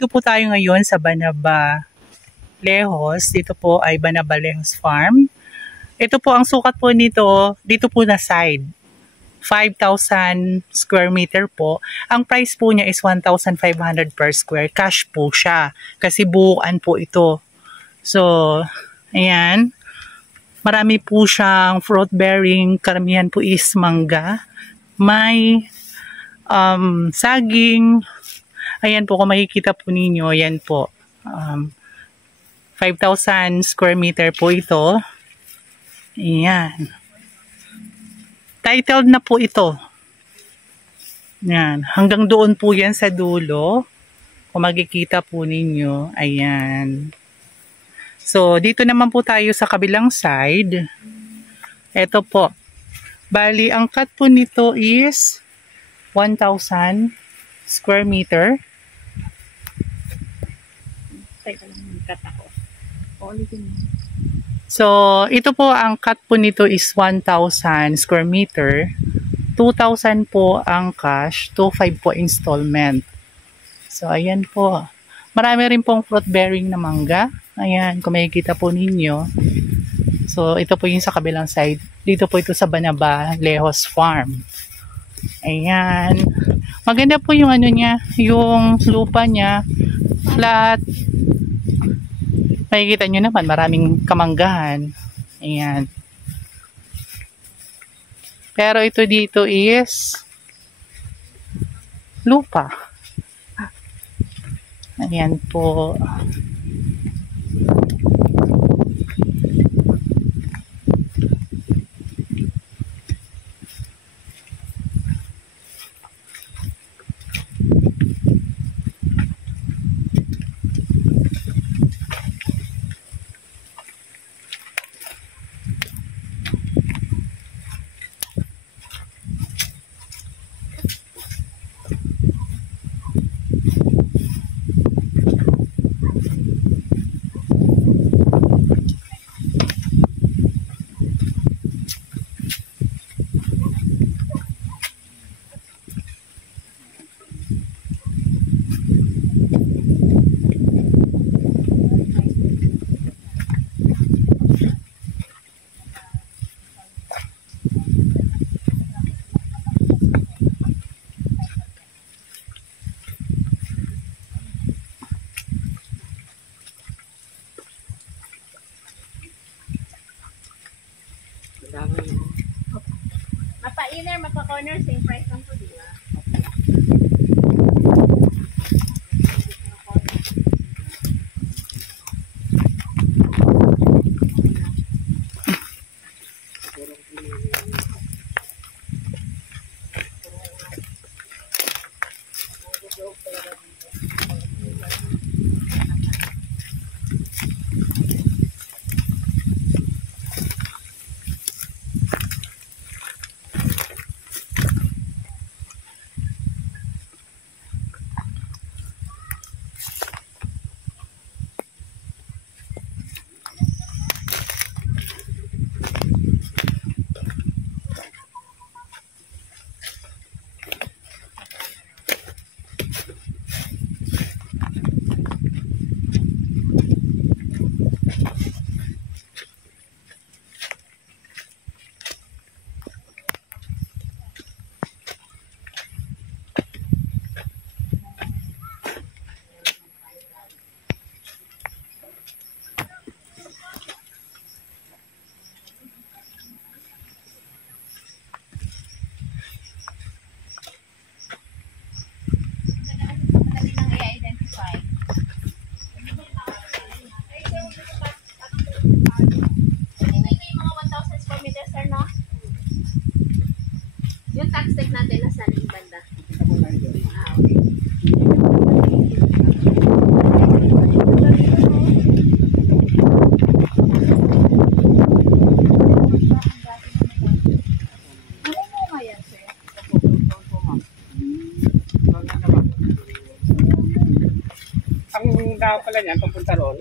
Dito po tayo ngayon sa Banaba Lejos. Dito po ay Banaba Lejos Farm. Ito po ang sukat po nito, dito po na side. 5,000 square meter po. Ang price po niya is 1,500 per square. Cash po siya. Kasi buuan po ito. So, ayan. Marami po siyang fruit bearing. Karamihan po is mangga. May saging. Ayan po, kung makikita po ninyo, ayan po. 5,000 square meter po ito. Ayan. Titled na po ito. Ayan. Hanggang doon po yan sa dulo. Kung makikita po ninyo, ayan. So, dito naman po tayo sa kabilang side. Ito po. Bali, ang cut po nito is 1,000 square meter. So, ito po ang cut po nito is 1,000 square meter. 2,000 po ang cash, 2,500 po installment. So, ayan po. Marami rin pong fruit bearing na mangga. Ayan, kung makikita po ninyo. So, ito po yung sa kabilang side. Dito po ito sa Banaba Lejos Farm. Ayan. Maganda po yung ano niya, yung lupa niya, flat. Makikita nyo naman, maraming kamanggahan. Ayan. Pero ito dito is lupa. Ayan po. Mapa-inner, mapa-corner, same price lang po, di ba? Yung tax tech natin nasa yung banda. Ah, okay. Ano mo nga yan, sir? Ang daw pala niyan, papunta roon,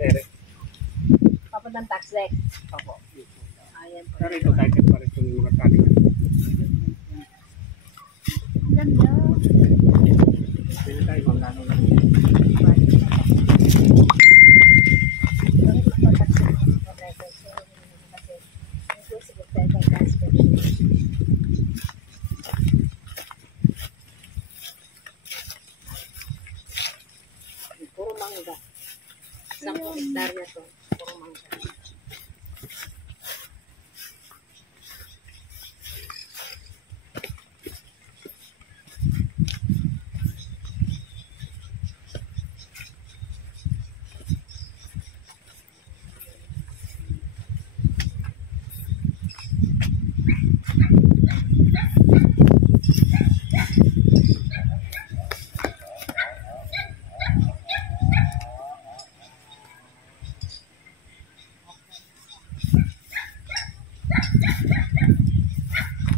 Papuntang tax tech. Opo. Ayan po. Pero ito, kahit pa rin yung mga talingan. Ganda. Pwede tayo, magkano lang. mangga. 10 hektarya to. Puro mangga.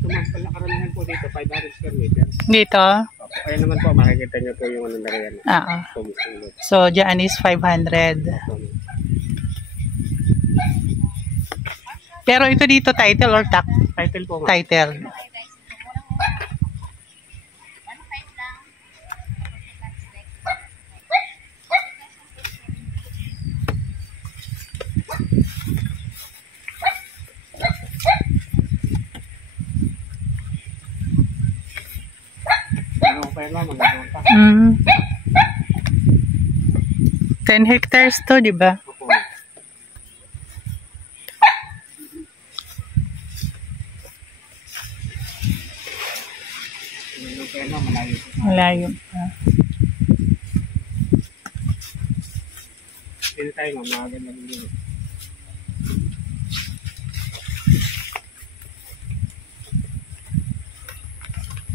Tumagal na karamihan po dito, 500 square meter. Dito? Opo. Ayan naman po, makikita nyo po yung ano na rin. Oo. So, dyan is 500. Pero ito dito, title or tax? Title po, ma'am. Title. Ano pa yun, ma'am? Magagawa pa. 10 hectares to, di ba? Opo. Ano pa yun, ma'am? Malayo po. Malayo pa. Dito tayo, ma'am. Magaganda din.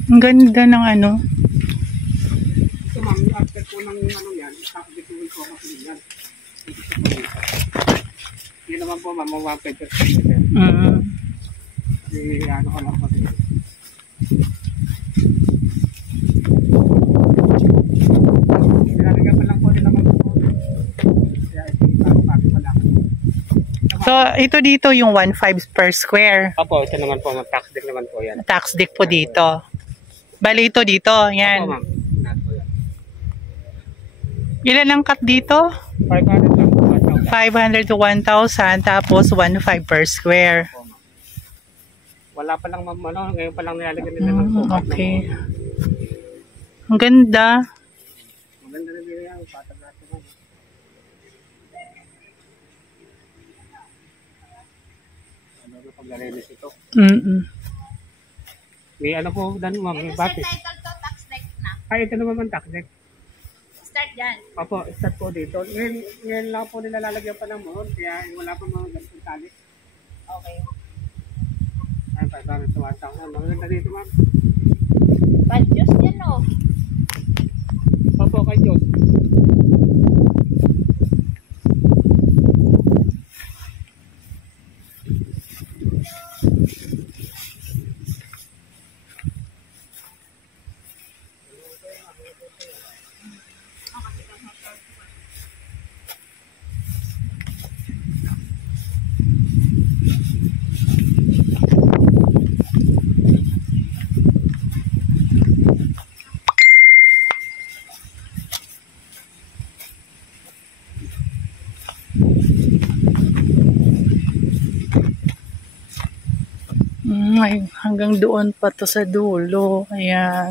Ang ganda ng ano. Ito, ma'am, after po ng ano yan, kakabituin po ako sa yan. Yun naman po, ma'am, 1.5 per meter. Ano ko lang po sila. Nilalagyan pa lang po nila mga po. Kaya ito yung pati pa lang. So, ito dito yung 1.5 per square. Opo, ito naman po, tax deck naman po yan. Tax deck po dito. Bali ito dito, Opo, yan. ma'am. Lahat po yan. Ilan ang cut dito? 500 lang po. 500 to 1,000, tapos 1.5 per square. Opo, ma'am. Wala pa lang, ma'am, ano, ngayon pa lang nilalagyan nila ng sukat. Okay. Ang ganda. Maganda na din yan, patag natin, ma'am. Ano na pag-release ito? May ano po, dan, ma'am, may Ito sir, batis. title to, tax deck na. Ay, ito naman ang tax deck. Start dyan. Opo, start po dito. Ngayon lang po nila lalagyan pa ng mohon, kaya wala pa mga ganitong tali. Okay. Ay, 500 to 1,000. Maganda dito, ma'am. Padyos yan o. Opo, kay Diyos. Ay, hanggang doon pa to sa dulo. Ayan.